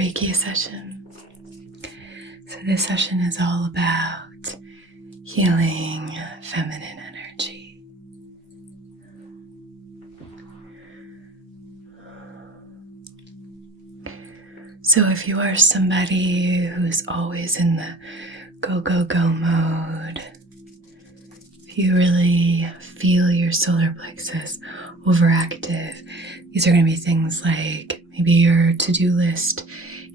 Reiki session. So this session is all about healing feminine energy. So if you are somebody who's always in the go, go, go mode, if you really feel your solar plexus overactive, these are going to be things like maybe your to-do list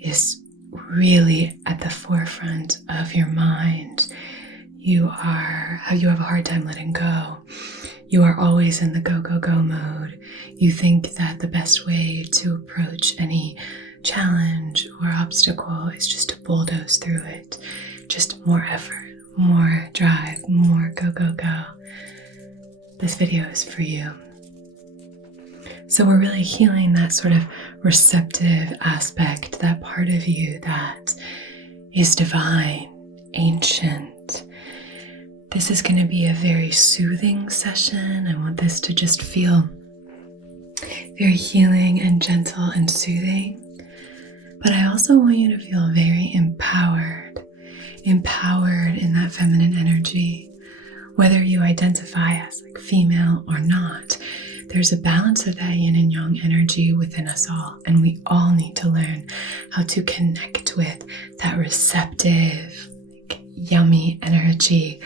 is really at the forefront of your mind. You have a hard time letting go. You are always in the go, go, go mode. You think that the best way to approach any challenge or obstacle is just to bulldoze through it. Just more effort, more drive, more go, go, go. This video is for you. So we're really healing that sort of receptive aspect, that part of you that is divine, ancient. This is going to be a very soothing session. I want this to just feel very healing and gentle and soothing. But I also want you to feel very empowered in that feminine energy. Whether you identify as like female or not, there's a balance of that yin and yang energy within us all, and we all need to learn how to connect with that receptive, yummy energy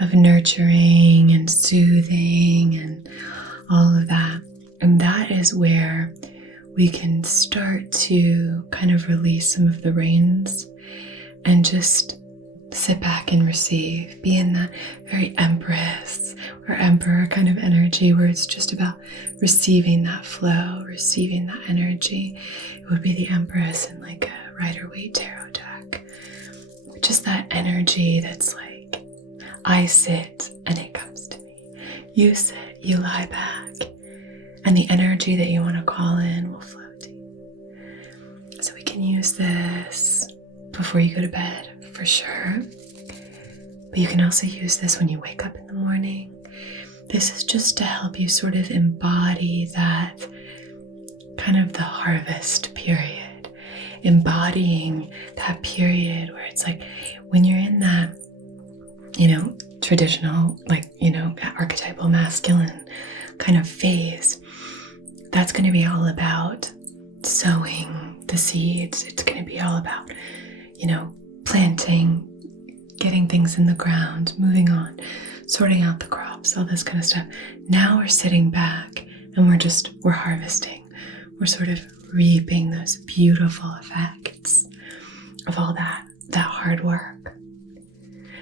of nurturing and soothing and all of that. And that is where we can start to kind of release some of the reins and just sit back and receive, be in that very empress or emperor kind of energy where it's just about receiving that flow, receiving that energy. It would be the empress in like a Rider-Waite tarot deck. Just that energy that's like, I sit and it comes to me. You sit, you lie back, and the energy that you want to call in will flow to you. So we can use this before you go to bed, for sure. But you can also use this when you wake up in the morning. This is just to help you sort of embody that kind of the harvest period. Embodying that period where it's like when you're in that, traditional, archetypal masculine kind of phase, that's going to be all about sowing the seeds. It's going to be all about, planting, getting things in the ground, moving on, sorting out the crops, all this kind of stuff. Now we're sitting back and we're harvesting. We're sort of reaping those beautiful effects of all that hard work.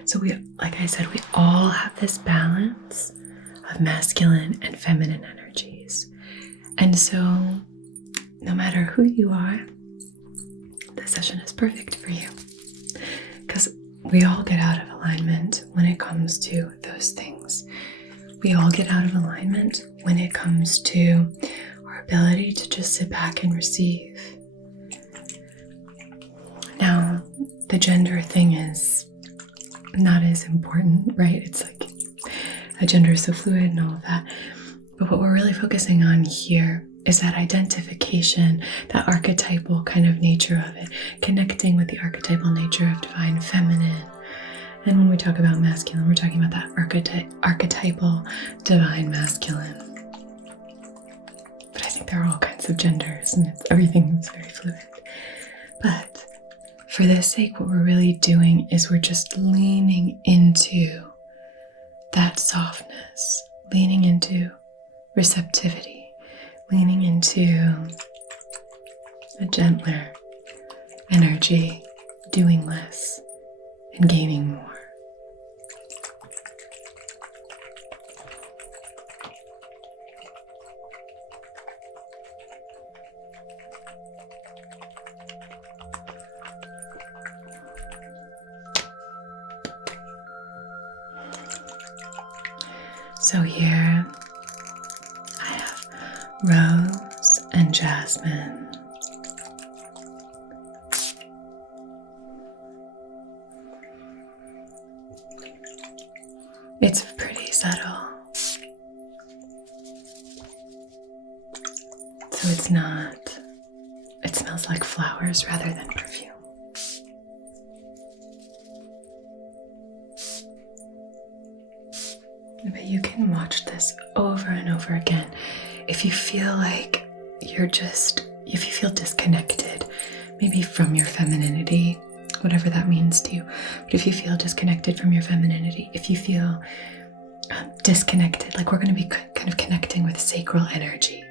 So like I said, we all have this balance of masculine and feminine energies. And so no matter who you are, this session is perfect for you. Because we all get out of alignment when it comes to those things. We all get out of alignment when it comes to our ability to just sit back and receive. Now, the gender thing is not as important, right? It's like a gender is so fluid and all of that. But what we're really focusing on here is that identification, that archetypal kind of nature of it, connecting with the archetypal nature of divine feminine. And when we talk about masculine, we're talking about that archetypal divine masculine. But I think there are all kinds of genders and everything's very fluid. But for this sake, what we're really doing is we're just leaning into that softness, leaning into receptivity, leaning into a gentler energy, doing less and gaining more. So here I have rose and jasmine. It's pretty subtle. So it's not, it smells smells like flowers rather than perfume. But you can watch this over and over again. If you feel like if you feel disconnected, maybe from your femininity, whatever that means to you, but if you feel disconnected from your femininity, if you feel disconnected, like we're going to be kind of connecting with sacral energy.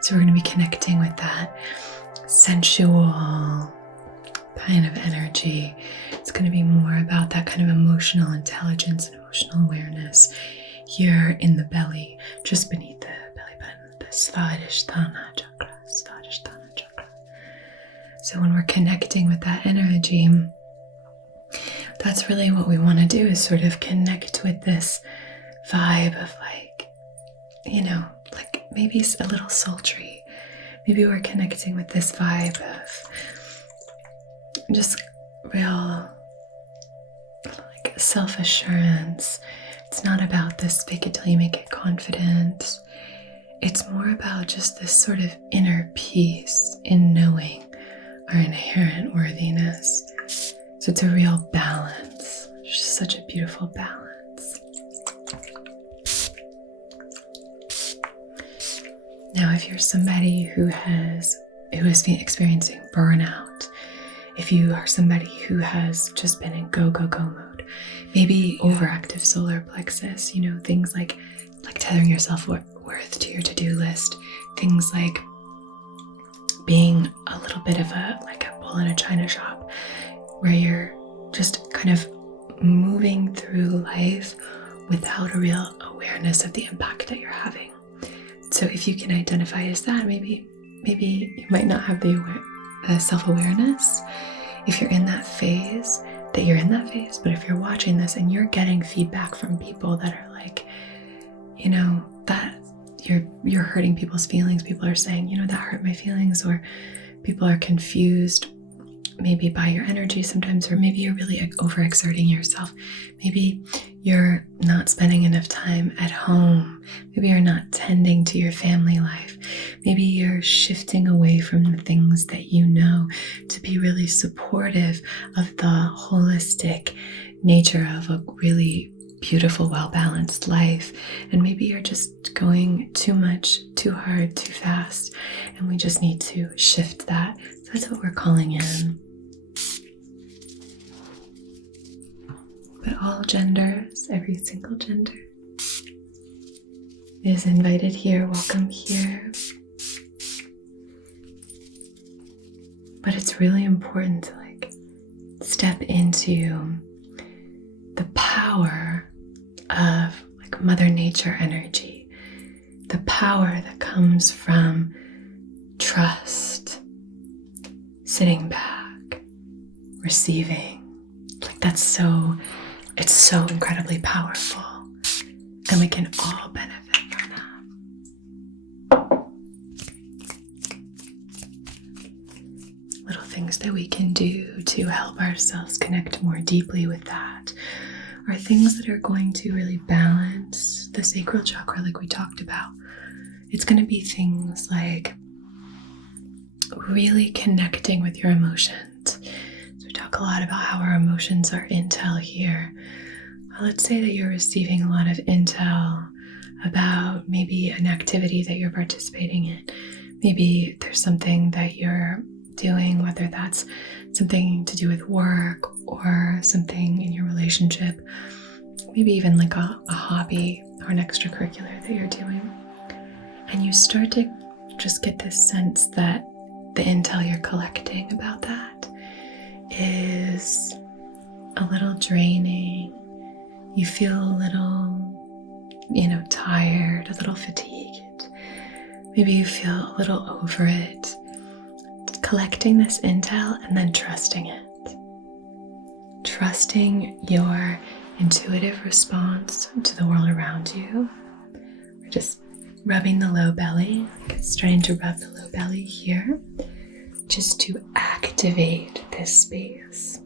So we're going to be connecting with that sensual kind of energy. It's going to be more about that kind of emotional intelligence and emotional awareness here in the belly, just beneath the belly button, the Svadhisthana chakra. So when we're connecting with that energy, that's really what we want to do, is sort of connect with this vibe of like, like maybe a little sultry. Maybe we're connecting with this vibe of just real like self-assurance. It's not about this fake it till you make it confident. It's more about just this sort of inner peace in knowing our inherent worthiness. So it's a real balance. It's just such a beautiful balance. Now, if you're somebody who is experiencing burnout, if you are somebody who has just been in go mode, maybe overactive solar plexus, things like tethering your self-worth to your to-do list, things like being a little bit of a bull in a china shop, where you're just kind of moving through life without a real awareness of the impact that you're having. So if you can identify as that, maybe you might not have the self-awareness if you're in that phase, but if you're watching this and you're getting feedback from people that are like, that you're hurting people's feelings, people are saying, that hurt my feelings, or people are confused maybe by your energy sometimes, or maybe you're really overexerting yourself. Maybe you're not spending enough time at home. Maybe you're not tending to your family life. Maybe you're shifting away from the things that you know to be really supportive of the holistic nature of a really beautiful, well-balanced life. And maybe you're just going too much, too hard, too fast, and we just need to shift that. So that's what we're calling in. But all genders, every single gender is invited here, welcome here. But it's really important to step into the power of Mother Nature energy, the power that comes from trust, sitting back, receiving. It's so incredibly powerful, and we can all benefit from that. Little things that we can do to help ourselves connect more deeply with that are things that are going to really balance the sacral chakra, like we talked about. It's going to be things like really connecting with your emotions. So we talk a lot about how our emotions are intel here. Let's say that you're receiving a lot of intel about maybe an activity that you're participating in. Maybe there's something that you're doing, whether that's something to do with work or something in your relationship, maybe even a hobby or an extracurricular that you're doing. And you start to just get this sense that the intel you're collecting about that is a little draining. You feel a little, tired, a little fatigued. Maybe you feel a little over it. Collecting this intel and then trusting it. Trusting your intuitive response to the world around you. We're just rubbing the low belly, starting to rub the low belly here, just to activate this space.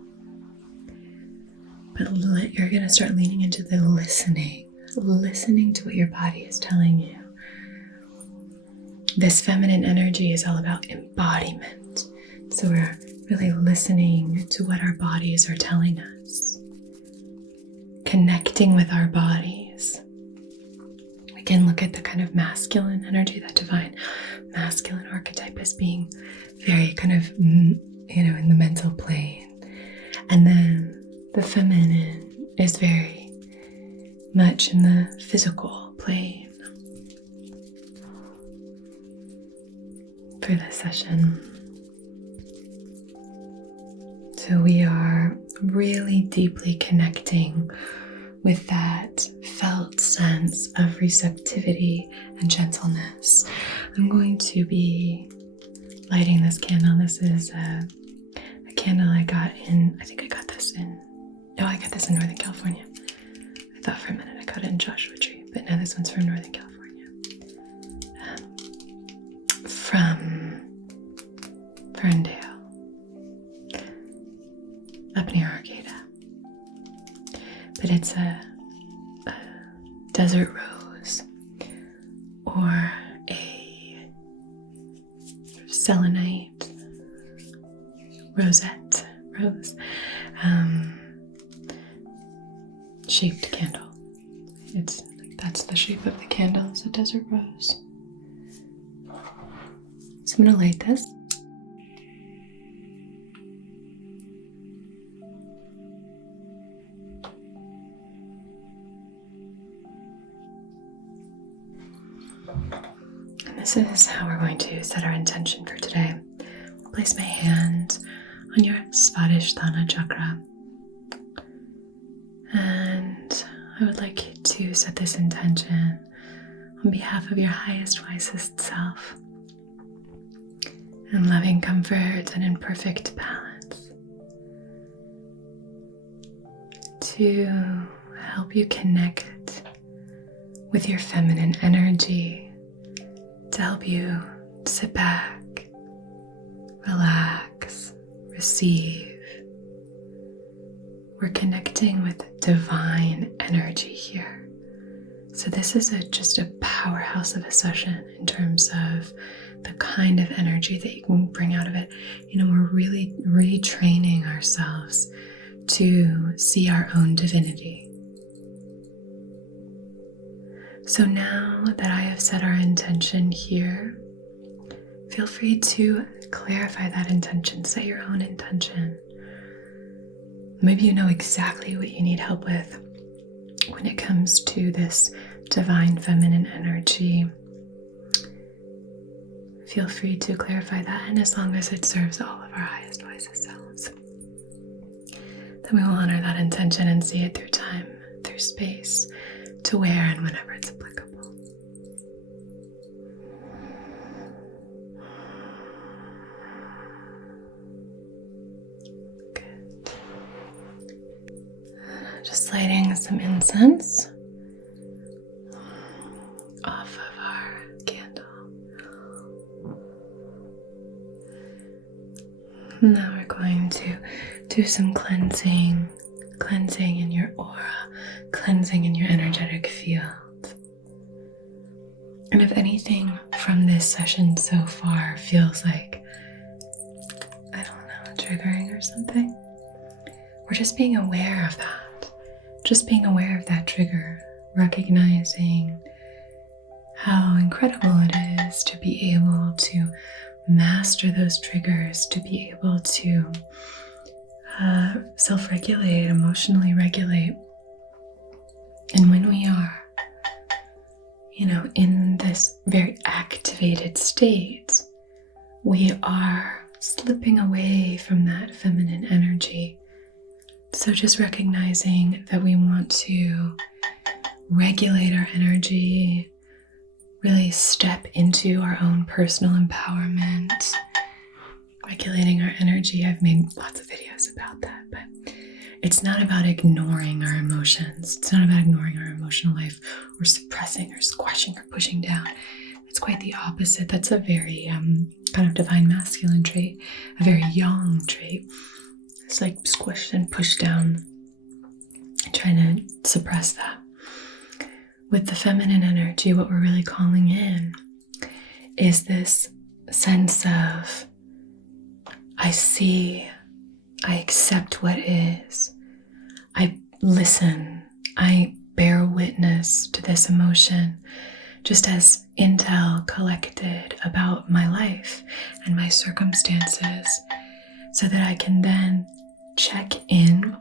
But you're going to start leaning into the listening to what your body is telling you. This feminine energy is all about embodiment. So we're really listening to what our bodies are telling us, connecting with our bodies. We can look at the kind of masculine energy, that divine masculine archetype, as being very kind of, in the mental plane. And then the feminine is very much in the physical plane for this session. So we are really deeply connecting with that felt sense of receptivity and gentleness. I'm going to be lighting this candle. This is a candle I got in, I think I got this in Northern California. I thought for a minute I got it in Joshua Tree, but no, this one's from Northern California. From Ferndale, up near Arcata. But it's a desert rose or a selenite rosette rose shaped candle. That's the shape of the candle, is a desert rose. So I'm going to light this. And this is how we're going to set our intention for today. I'll place my hand on your Svadhisthana chakra. And I would like you to set this intention on behalf of your highest, wisest self, in loving comfort and in perfect balance, to help you connect with your feminine energy, to help you sit back, relax, receive. We're connecting with divine energy here. So this is just a powerhouse of a session in terms of the kind of energy that you can bring out of it. We're really retraining ourselves to see our own divinity. So now that I have set our intention here, feel free to clarify that intention, set your own intention. Maybe you know exactly what you need help with when it comes to this divine feminine energy. Feel free to clarify that, and as long as it serves all of our highest, wisest selves, then we will honor that intention and see it through time, through space, to where and whenever it's applicable. Good. Just lighting some incense off of our candle. Now we're going to do some cleansing in your aura, cleansing in your energetic field. And if anything from this session so far feels like, triggering or something, we're just being aware of that. Just being aware of that trigger, recognizing how incredible it is to be able to master those triggers, to be able to self-regulate, emotionally regulate. And when we are, in this very activated state, we are slipping away from that feminine energy. So just recognizing that we want to regulate our energy, really step into our own personal empowerment, regulating our energy. I've made lots of videos about that, but it's not about ignoring our emotions. It's not about ignoring our emotional life or suppressing or squashing or pushing down. It's quite the opposite. That's a very kind of divine masculine trait, a very yang trait. It's like squished and pushed down, trying to suppress that. With the feminine energy, what we're really calling in is this sense of, I see, I accept what is, I listen, I bear witness to this emotion, just as intel collected about my life and my circumstances, so that I can then check in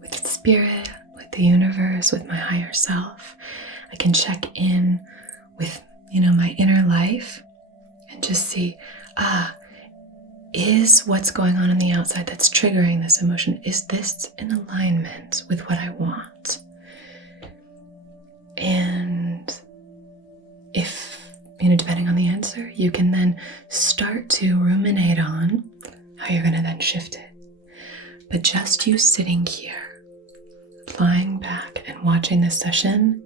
with spirit, with the universe, with my higher self. I can check in with, my inner life and just see, is what's going on the outside that's triggering this emotion, is this in alignment with what I want? And if, depending on the answer, you can then start to ruminate on how you're going to then shift it. But just you sitting here, lying back and watching this session,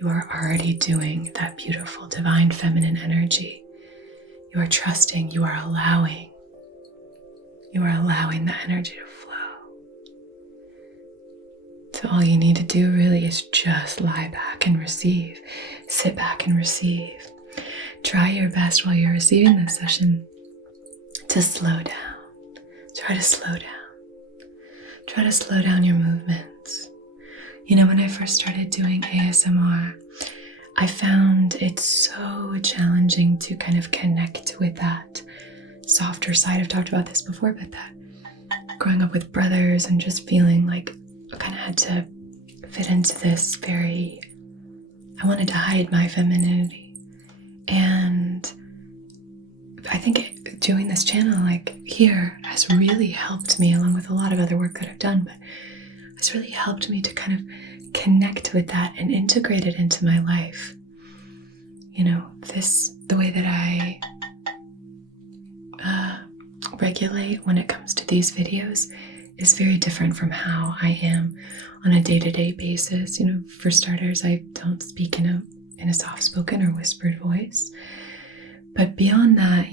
you are already doing that beautiful divine feminine energy. You are trusting, you are allowing the energy to flow. So all you need to do really is just lie back and receive. Sit back and receive. Try your best while you're receiving this session to slow down. Try to slow down. Try to slow down your movements. When I first started doing ASMR, I found it so challenging to kind of connect with that softer side. I've talked about this before, but that growing up with brothers and just feeling like I kind of had to fit into this I wanted to hide my femininity. And I think doing this channel here has really helped me, along with a lot of other work that I've done, but it's really helped me to kind of connect with that and integrate it into my life. The way that I regulate when it comes to these videos is very different from how I am on a day-to-day basis. For starters, I don't speak in a soft-spoken or whispered voice. But beyond that,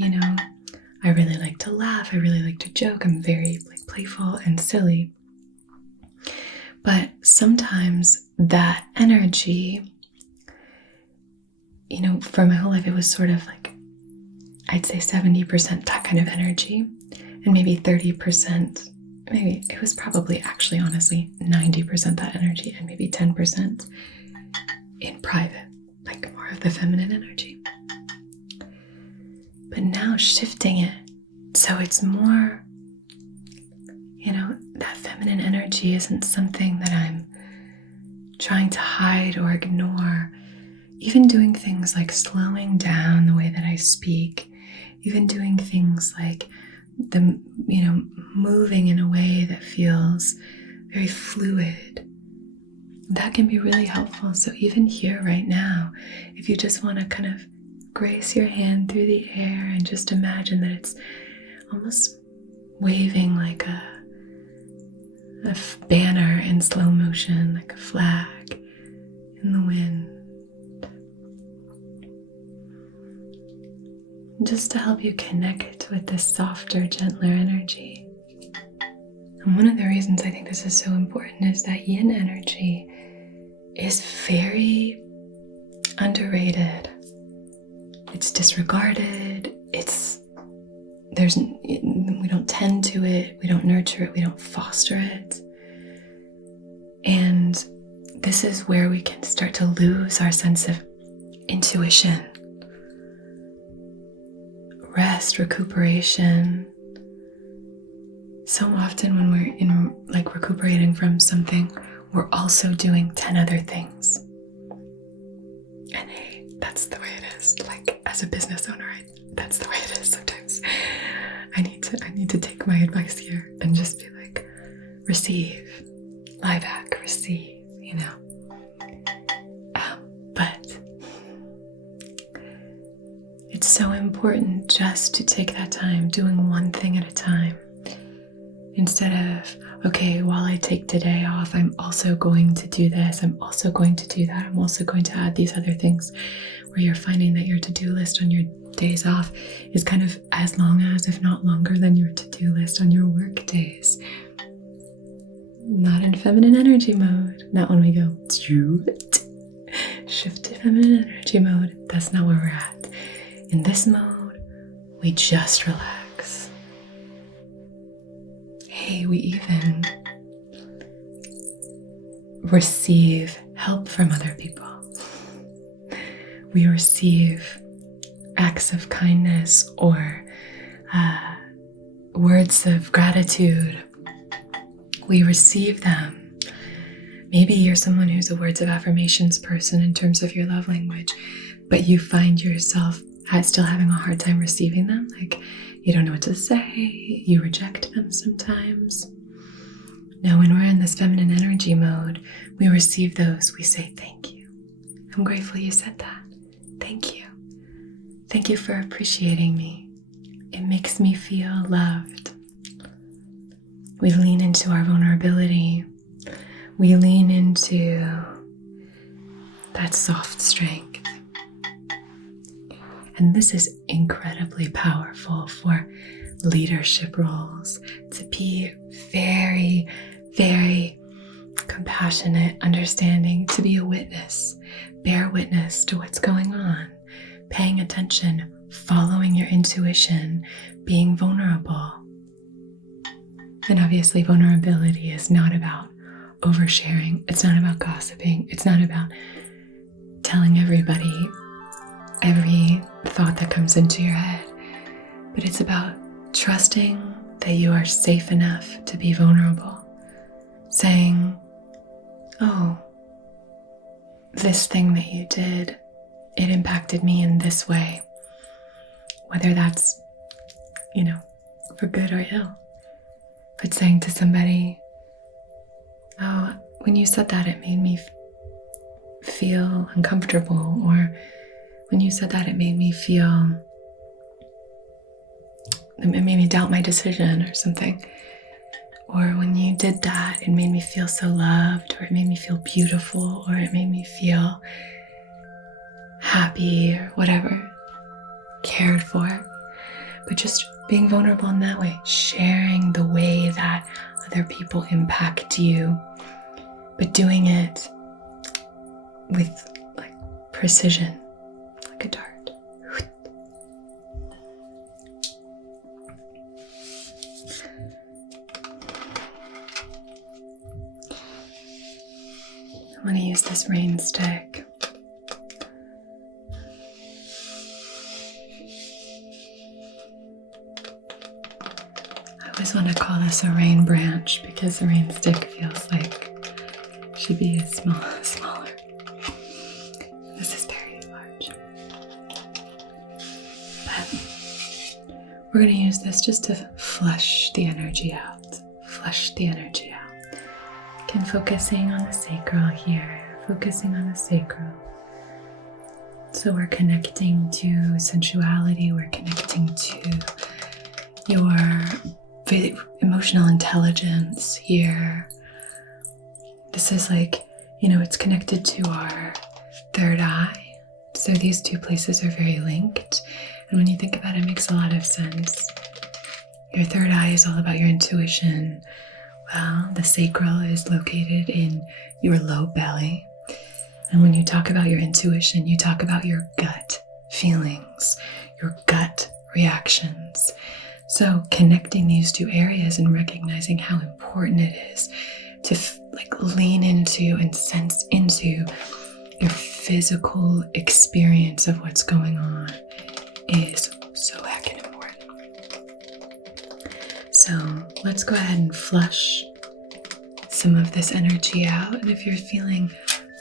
I really like to laugh. I really like to joke. I'm very playful and silly. But sometimes that energy, for my whole life, it was sort of I'd say 70% that kind of energy, and maybe 30%, maybe it was probably actually honestly 90% that energy, and maybe 10% in private, more of the feminine energy. But now shifting it so it's more, that feminine energy isn't something that I'm trying to hide or ignore. Even doing things like slowing down the way that I speak, even doing things like moving in a way that feels very fluid, that can be really helpful. So even here right now, if you just want to kind of grace your hand through the air and just imagine that it's almost waving like a banner in slow motion, like a flag in the wind. Just to help you connect with this softer, gentler energy. And one of the reasons I think this is so important is that yin energy is very underrated. It's disregarded. We don't tend to it. We don't nurture it. We don't foster it. And this is where we can start to lose our sense of intuition, rest, recuperation. So often when we're in recuperating from something, we're also doing 10 other things. And hey, that's the way it is. As a business owner, that's the way it is sometimes. I need to take my advice here and just be receive, lie back, receive, But it's so important just to take that time doing one thing at a time. Instead of, okay, while I take today off, I'm also going to do this, I'm also going to do that, I'm also going to add these other things, where you're finding that your to-do list on your days off is kind of as long as, if not longer than, your to-do list on your work days. Not in feminine energy mode. Not when we go shift to feminine energy mode. That's not where we're at. In this mode, we just relax. hey, we even receive help from other people. We receive acts of kindness or words of gratitude. We receive them. Maybe you're someone who's a words of affirmations person in terms of your love language, but you find yourself still having a hard time receiving them. Like you don't know what to say, you reject them sometimes. Now, when we're in this feminine energy mode, we receive those, we say, thank you. I'm grateful you said that. Thank you. Thank you for appreciating me. It makes me feel loved. We lean into our vulnerability. We lean into that soft strength. And this is incredibly powerful for leadership roles, to be very, very compassionate, understanding, to be a witness, bear witness to what's going on, paying attention, following your intuition, being vulnerable. And obviously vulnerability is not about oversharing. It's not about gossiping. It's not about telling everybody every thought that comes into your head. But it's about trusting that you are safe enough to be vulnerable. Saying, oh, this thing that you did, it impacted me in this way. Whether that's, for good or ill. But saying to somebody, oh, when you said that, it made me feel uncomfortable. Or when you said that, it made me doubt my decision or something. Or when you did that, it made me feel so loved, or it made me feel beautiful, or it made me feel happy, or whatever, cared for. But just being vulnerable in that way, sharing the way that other people impact you, but doing it with precision, like a dart. I'm going to use this rain stick. I always want to call this a rain branch because the rain stick feels like it should be smaller. This is very large. But we're going to use this just to flush the energy out. Flush the energy out. Again, focusing on the sacral here. Focusing on the sacral. So we're connecting to sensuality. We're connecting to your emotional intelligence here. This is it's connected to our third eye. So these two places are very linked. And when you think about it, it makes a lot of sense. Your third eye is all about your intuition. Well, the sacral is located in your low belly. And when you talk about your intuition, you talk about your gut feelings, your gut reactions. So connecting these two areas and recognizing how important it is to lean into and sense into your physical experience of what's going on is so heckin' important. So let's go ahead and flush some of this energy out. And if you're feeling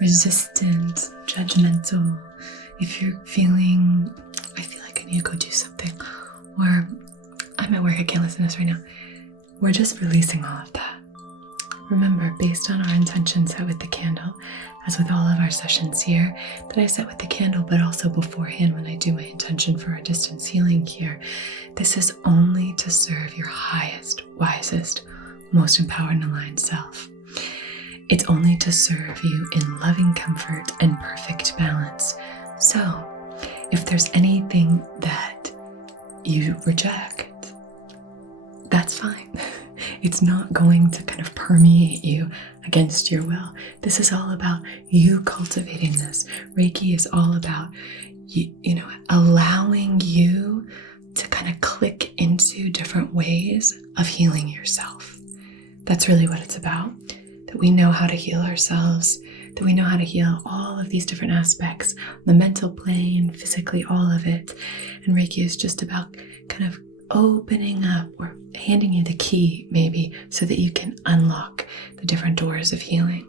resistant, judgmental, if you're feeling, I feel like I need to go do something, or I'm at work, I can't listen to this right now, we're just releasing all of that. Remember, based on our intention set with the candle, as with all of our sessions here, that I set with the candle, but also beforehand when I do my intention for our distance healing here, this is only to serve your highest, wisest, most empowered and aligned self. It's only to serve you in loving comfort and perfect balance. So, if there's anything that you reject, that's fine. It's not going to kind of permeate you against your will. This is all about you cultivating this. Reiki is all about allowing you to kind of click into different ways of healing yourself. That's really what it's about. That we know how to heal ourselves, that we know how to heal all of these different aspects, the mental plane, physically, all of it. And Reiki is just about kind of opening up or handing you the key, maybe, so that you can unlock the different doors of healing.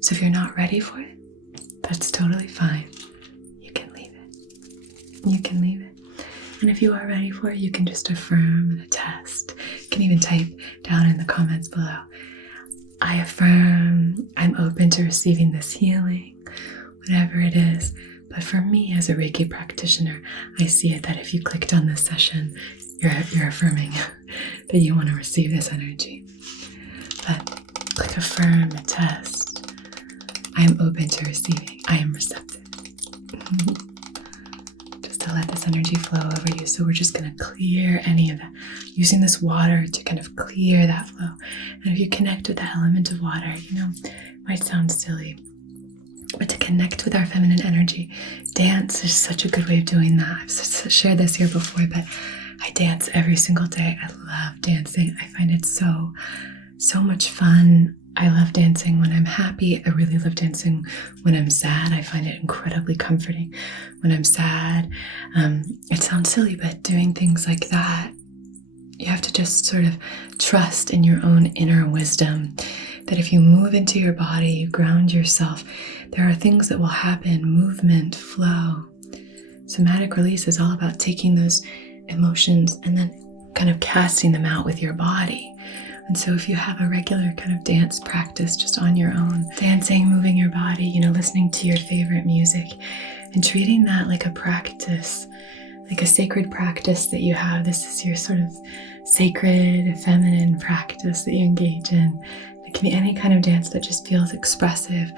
So if you're not ready for it, that's totally fine. You can leave it. You can leave it. And if you are ready for it, you can just affirm and attest. You can even type down in the comments below, I affirm I'm open to receiving this healing, whatever it is. But for me as a Reiki practitioner, I see it that if you clicked on this session, you're affirming that you want to receive this energy. But click affirm, attest. I am open to receiving. I am receptive. Just to let this energy flow over you. So we're just going to clear any of that, using this water to kind of clear that flow. And if you connect with the element of water, it might sound silly, but to connect with our feminine energy, dance is such a good way of doing that. I've shared this here before, but I dance every single day. I love dancing. I find it so much fun. I love dancing when I'm happy. I really love dancing when I'm sad. I find it incredibly comforting when I'm sad. It sounds silly, but doing things like that, you have to just sort of trust in your own inner wisdom that if you move into your body, you ground yourself, there are things that will happen, movement, flow. Somatic release is all about taking those emotions and then kind of casting them out with your body. And so if you have a regular kind of dance practice just on your own, dancing, moving your body, listening to your favorite music and treating that like a practice, like a sacred practice that you have. This is your sort of sacred feminine practice that you engage in. It can be any kind of dance that just feels expressive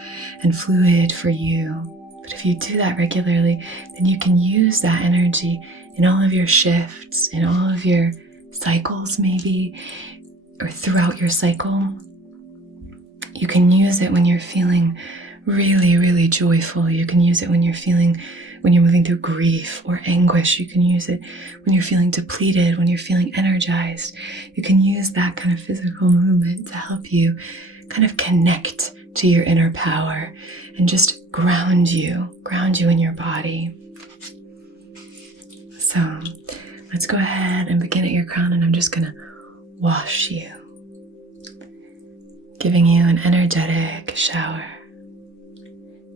and fluid for you. But if you do that regularly, then you can use that energy in all of your shifts, in all of your cycles maybe, or throughout your cycle. You can use it when you're feeling really, really joyful. You can use it when you're moving through grief or anguish. You can use it when you're feeling depleted, when you're feeling energized. You can use that kind of physical movement to help you kind of connect to your inner power and just ground you in your body. So let's go ahead and begin at your crown, and I'm just gonna wash you, giving you an energetic shower,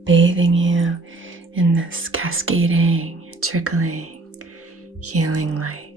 bathing you in this cascading, trickling, healing light.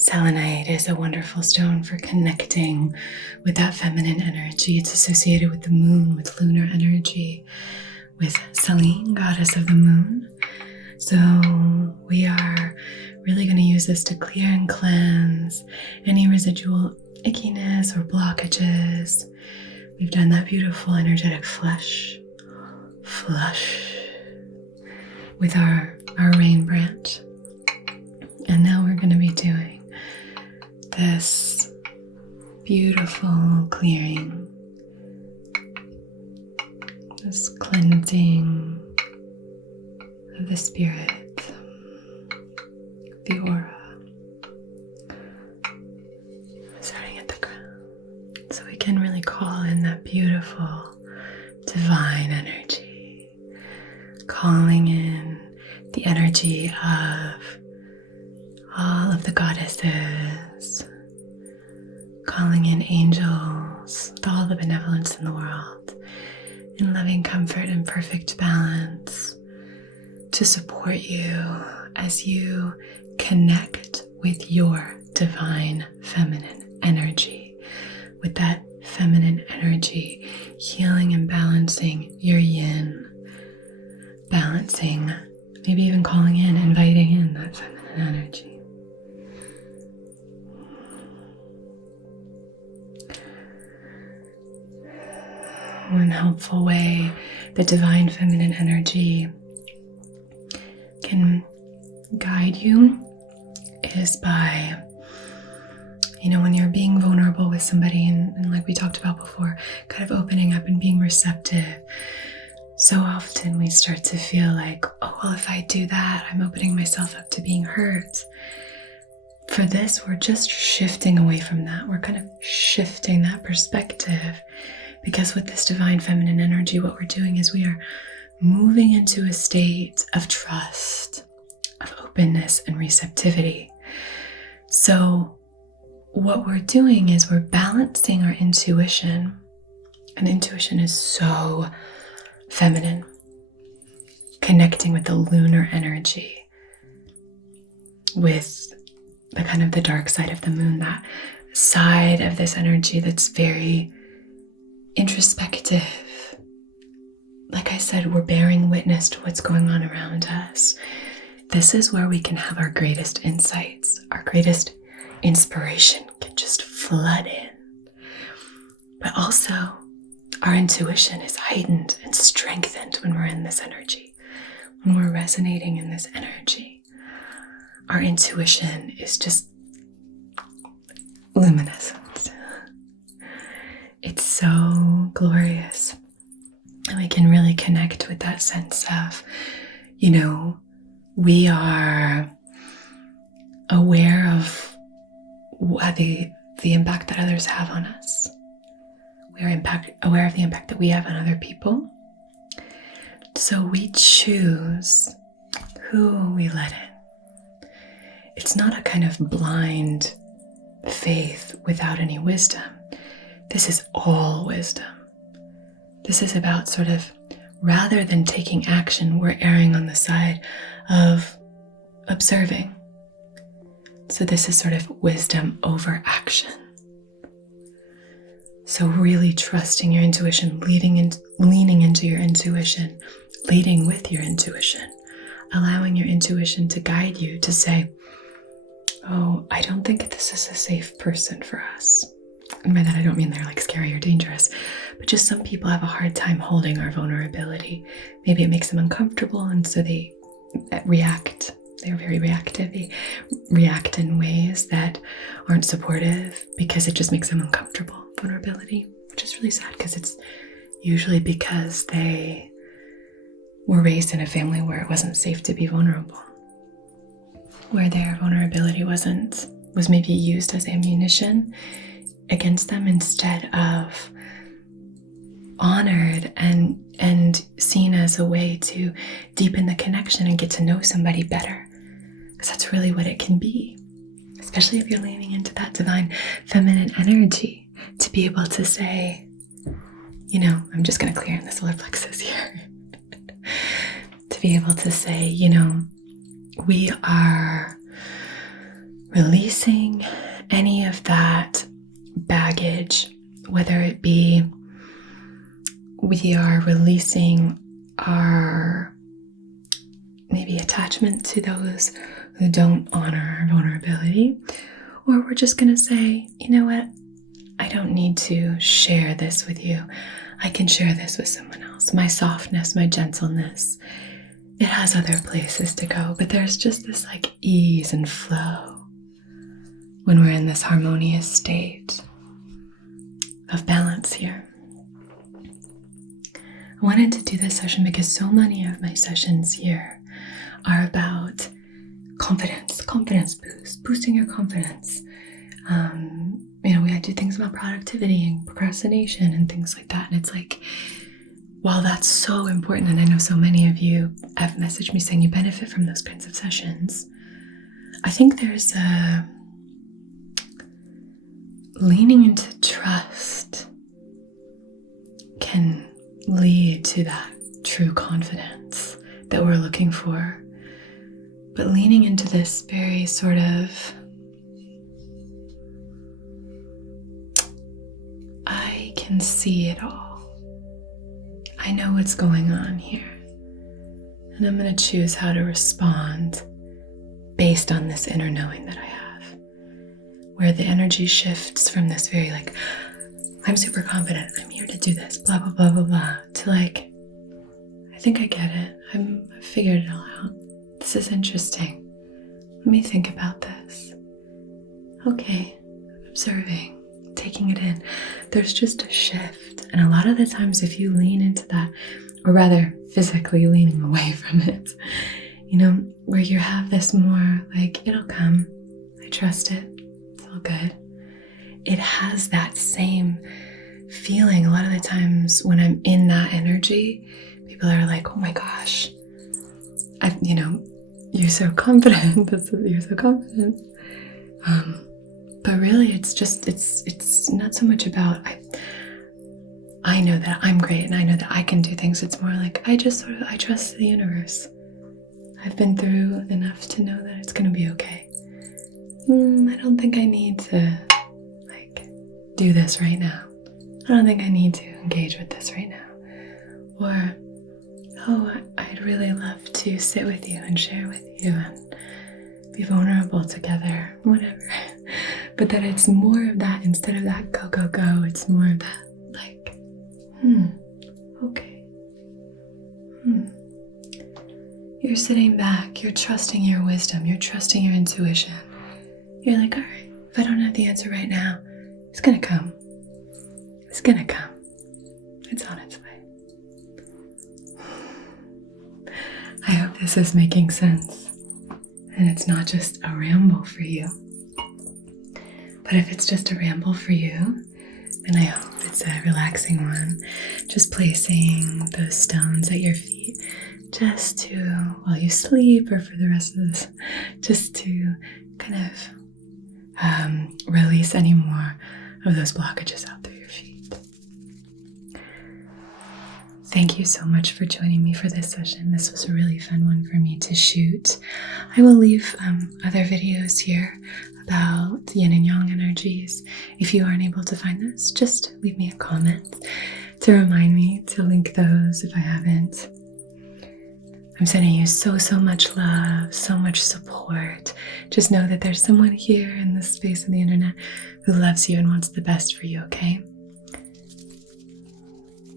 Selenite is a wonderful stone for connecting with that feminine energy. It's associated with the moon, with lunar energy, with Selene, goddess of the moon. So we are really going to use this to clear and cleanse any residual ickiness or blockages. We've done that beautiful energetic flush with our our rain branch. And now we're going to be doing this beautiful clearing, this cleansing of the spirit, the aura, starting at the crown. So we can really call in that beautiful divine energy, calling in the energy of all of the goddesses, calling in angels, with all the benevolence in the world, in loving comfort and perfect balance to support you as you connect with your divine feminine energy, with that feminine energy healing and balancing your yin, balancing, maybe even calling in, inviting in that feminine energy. One helpful way the divine feminine energy can guide you is by, when you're being vulnerable with somebody and like we talked about before, kind of opening up and being receptive. So often we start to feel like, oh, well, if I do that, I'm opening myself up to being hurt. For this, we're just shifting away from that. We're kind of shifting that perspective. Because with this divine feminine energy, what we're doing is we are moving into a state of trust, of openness and receptivity. So what we're doing is we're balancing our intuition. And intuition is so feminine, connecting with the lunar energy, with the kind of the dark side of the moon, that side of this energy that's very introspective. Like I said, we're bearing witness to what's going on around us. This is where we can have our greatest insights, our greatest inspiration can just flood in. But also, our intuition is heightened and strengthened when we're in this energy. When we're resonating in this energy, our intuition is just luminescent. It's so glorious. And we can really connect with that sense of, we are aware of the impact that others have on us. We are aware of the impact that we have on other people. So we choose who we let in. It's not a kind of blind faith without any wisdom. This is all wisdom. This is about sort of, rather than taking action, we're erring on the side of observing. So this is sort of wisdom over action. So really trusting your intuition, leaning into your intuition, leading with your intuition, allowing your intuition to guide you to say, oh, I don't think this is a safe person for us. And by that I don't mean they're like scary or dangerous, but just some people have a hard time holding our vulnerability. Maybe it makes them uncomfortable, and so they react. They're very reactive. They react in ways that aren't supportive because it just makes them uncomfortable. Vulnerability, which is really sad because it's usually because they were raised in a family where it wasn't safe to be vulnerable, where their vulnerability was maybe used as ammunition against them instead of honored and seen as a way to deepen the connection and get to know somebody better. Because that's really what it can be, especially if you're leaning into that divine feminine energy, to be able to say, I'm just going to clear in the solar plexus here, to be able to say, we are releasing any of that baggage, whether it be we are releasing our maybe attachment to those who don't honor our vulnerability, or we're just going to say, you know what, I don't need to share this with you. I can share this with someone else. My softness, my gentleness, it has other places to go, but there's just this like ease and flow when we're in this harmonious state of balance here. I wanted to do this session because so many of my sessions here are about confidence boost, boosting your confidence. We do things about productivity and procrastination and things like that. And it's like, while that's so important, and I know so many of you have messaged me saying you benefit from those kinds of sessions, I think there's a leaning into trust can lead to that true confidence that we're looking for. But leaning into this very sort of, I can see it all. I know what's going on here. And I'm going to choose how to respond based on this inner knowing that I have. Where the energy shifts from this very like, I'm super confident, I'm here to do this, blah, blah, blah, blah, blah, to like, I think I get it. I've figured it all out. This is interesting. Let me think about this. Okay, observing, taking it in. There's just a shift. And a lot of the times if you lean into that, or rather physically leaning away from it, where you have this more like, it'll come, I trust it, it's all good. It has that same feeling. A lot of the times when I'm in that energy, people are like, oh my gosh, you're so confident. You're so confident. But really it's not so much about, I know that I'm great and I know that I can do things. It's more like, I trust the universe. I've been through enough to know that it's going to be okay. I don't think I need to do this right now. I don't think I need to engage with this right now. Or, I'd really love to sit with you and share with you and be vulnerable together, whatever. But that it's more of that, instead of that go, go, go, it's more of that like, okay. You're sitting back, you're trusting your wisdom, you're trusting your intuition. You're like, all right, if I don't have the answer right now, it's gonna come. It's gonna come. It's on its way. I hope this is making sense. And it's not just a ramble for you. But if it's just a ramble for you, then I hope it's a relaxing one. Just placing those stones at your feet, just to, while you sleep or for the rest of this, just to kind of release any more of those blockages out through your feet. Thank you so much for joining me for this session. This was a really fun one for me to shoot. I will leave other videos here about yin and yang energies. If you aren't able to find those, just leave me a comment to remind me to link those if I haven't. I'm sending you so much love, so much support. Just know that there's someone here in this space on the internet who loves you and wants the best for you, okay?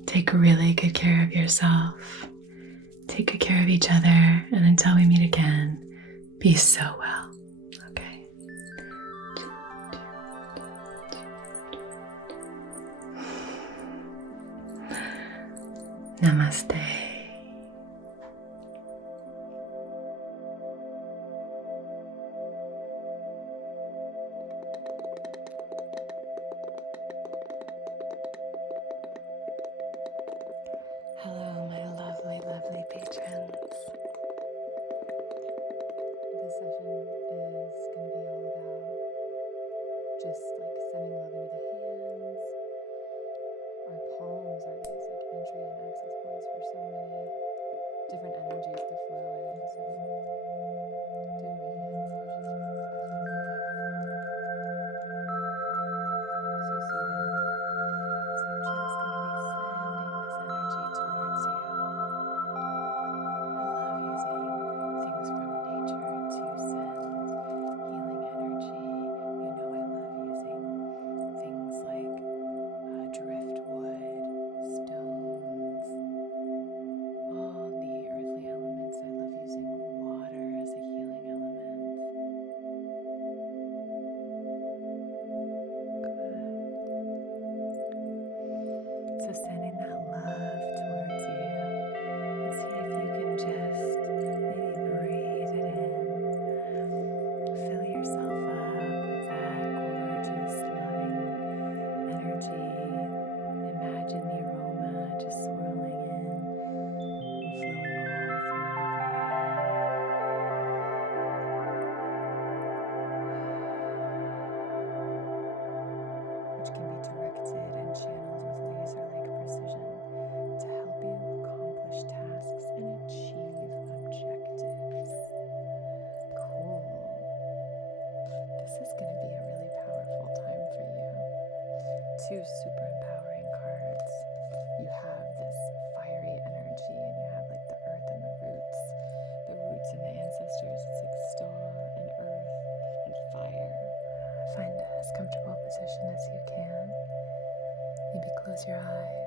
Take really good care of yourself. Take good care of each other. And until we meet again, be so well. Okay. Namaste. Hello, my lovely, lovely patrons. This session is going to be all about just sending love into the hands. Our palms are these entry and access points for so many different energies to flow in. So doing the hands, there's just a feeling of so soothing. So I'm just going to be sending this energy towards you. I love using things from nature to send healing energy. I love using things like driftwood, stones, all the earthly elements I two super empowering cards. You have this fiery energy, and you have like the earth and the roots and the ancestors. It's like star and earth and fire. Find as comfortable a position as you can. Maybe close your eyes.